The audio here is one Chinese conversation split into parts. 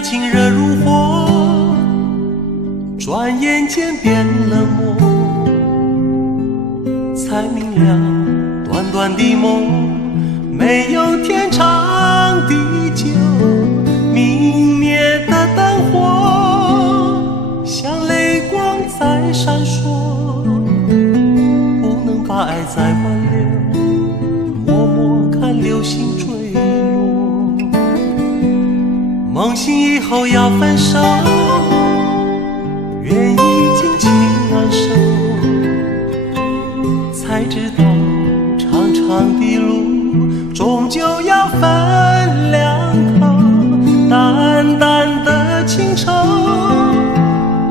爱情热如火，转眼间变冷漠。才明了，短短的梦没有天长地久。泯灭的灯火，像泪光在闪烁，不能把爱再挽留，默默看流星坠落。梦醒以后要分手，愿已经情难舍，才知道长长的路终究要分两头。淡淡的情愁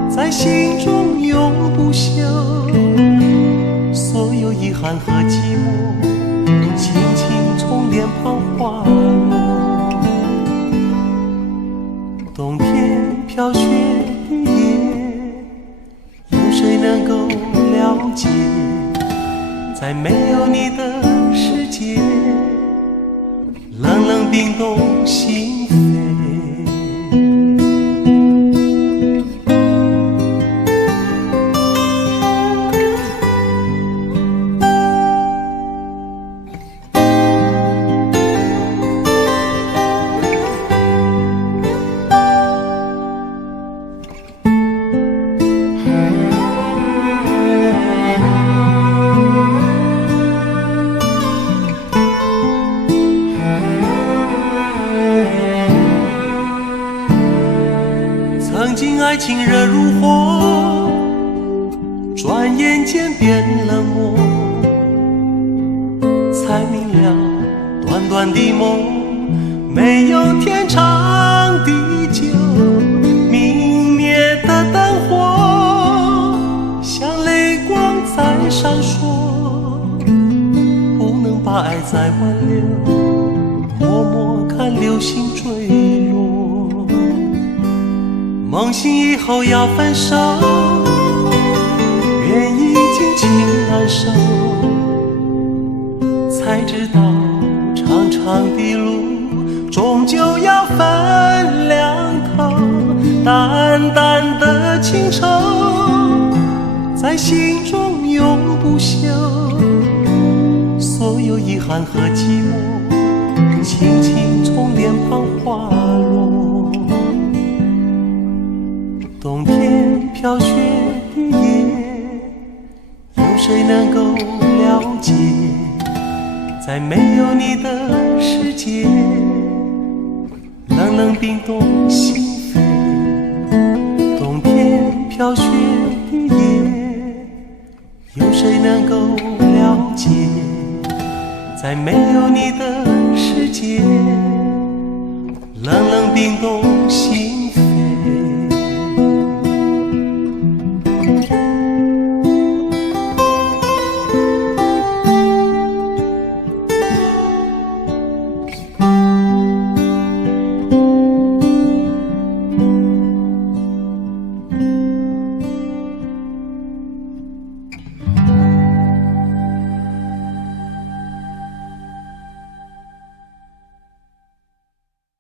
在心中永不休，所有遗憾和寂寞轻轻从脸庞滑落。冬天飘雪的夜，有谁能够了解？在没有你的世界，冷冷冰冻心扉。曾经爱情热如火，转眼间变冷漠。才明了，短短的梦没有天长地久。泯灭的灯火，像泪光在闪烁，不能把爱再挽留，默默看流星坠落。梦醒以后要分手，愿已经情难舍，才知道长长的路终究要分两头。淡淡的情愁在心中永不休，所有遗憾和寂寞轻轻从脸庞滑落。冬天飘雪的夜，有谁能够了解？在没有你的世界，冷冷冰冻心扉。冬天飘雪的夜，有谁能够了解？在没有你的世界，冷冷冰冻心扉。